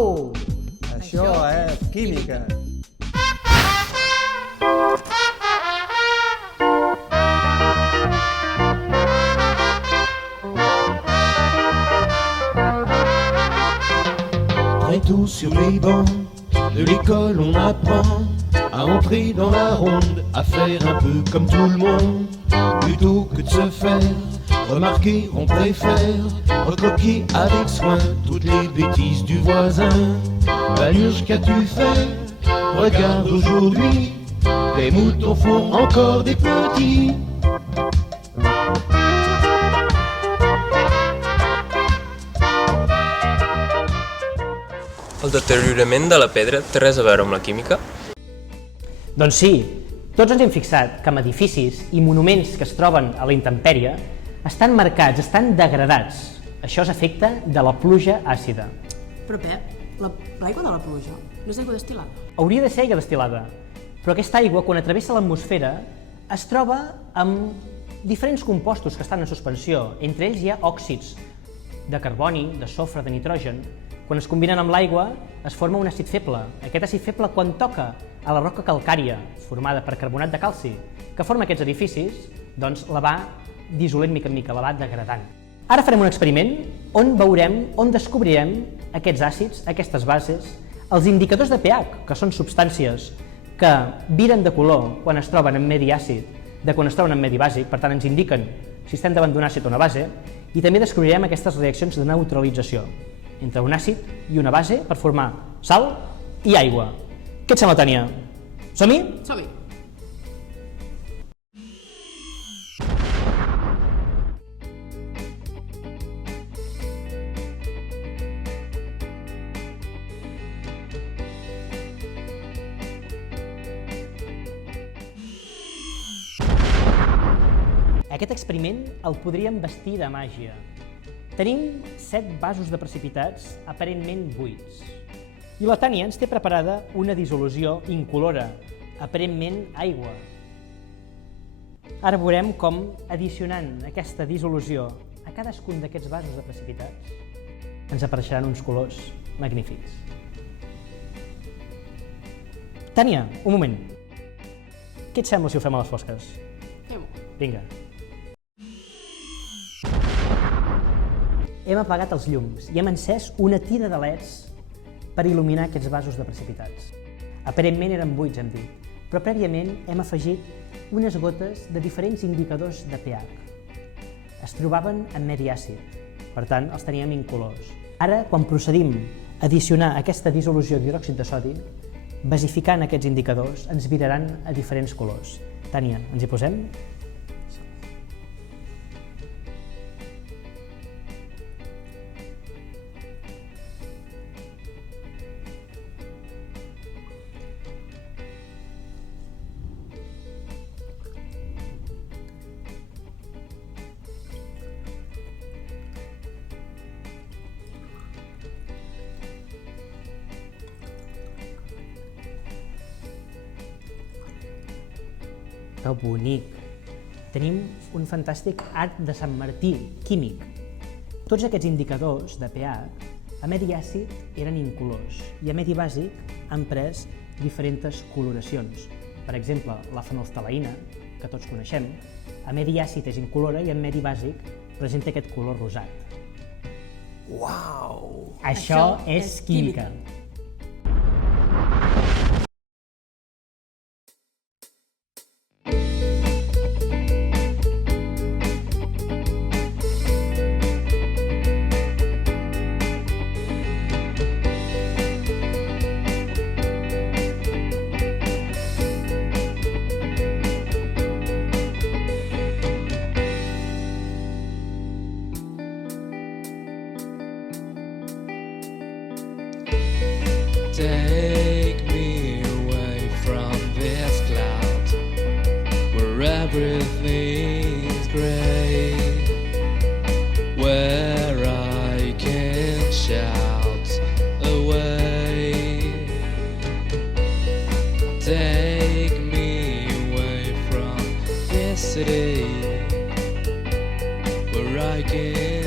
Au! Això és química. Très tôt sur les bancs de l'école, on apprend à entrer dans la ronde, à faire un peu comme tout le monde. Plutôt que de se faire remarquer, on préfère recopier avec soin toutes les bêtises du voisin. Vanurge, qu'as-tu fait? Regarde aujourd'hui, les moutons font encore des petits. El deteriorament de la pedra té res a veure amb la química? Doncs sí, tots ens hem fixat que amb edificis i monuments que es troben a la intempèrie estan marcats, estan degradats. Això és efecte de la pluja àcida. Però Pep, l'aigua de la pluja no és aigua destil·lada? Hauria de ser aigua destil·lada, però aquesta aigua, quan travessa l'atmosfera, es troba amb diferents compostos que estan en suspensió. Entre ells hi ha òxids de carboni, de sofre, de nitrogen. Quan es combinen amb l'aigua, es forma un àcid feble. Aquest àcid feble, quan toca a la roca calcària, formada per carbonat de calci, que forma aquests edificis, doncs la va dissolent mica en mica, la va degradant. Ara farem un experiment on veurem, on descobrirem aquests àcids, aquestes bases, els indicadors de pH, que són substàncies que viren de color quan es troben en medi àcid, de quan es troben en medi bàsic, per tant ens indiquen si estem davant d'un àcid o una base, i també descobrirem aquestes reaccions de neutralització entre un àcid i una base per formar sal i aigua. Què et sembla, Tània? Som-hi? Som-hi! Aquest experiment el podríem vestir de màgia. Tenim 7 vasos de precipitats aparentment buits. I la Tània ens té preparada una dissolució incolora, aparentment aigua. Ara veurem com, addicionant aquesta dissolució a cadascun d'aquests vasos de precipitats, ens apareixeran uns colors magnífics. Tània, un moment. Què et sembla si ho fem a les fosques? Fem-ho. Vinga. Hem apagat els llums i hem encès una tira de leds per il·luminar aquests vasos de precipitats. Aparentment eren buits, hem dit, però prèviament hem afegit unes gotes de diferents indicadors de pH. Es trobaven en medi àcid, per tant, els teníem incolors. Ara, quan procedim a addicionar aquesta dissolució d'hidròxid de sodi, basificant aquests indicadors, ens viraran a diferents colors. Tània, ens hi posem? Que bonic! Tenim un fantàstic arc de Sant Martí químic. Tots aquests indicadors de pH a medi àcid eren incolors i a medi bàsic han pres diferents coloracions. Per exemple, la fenolftaleïna, que tots coneixem, a medi àcid és incolora i en medi bàsic presenta aquest color rosat. Uau! Això és química. Take me away from this cloud where everything's gray, where I can shout away. Take me away from this city where I can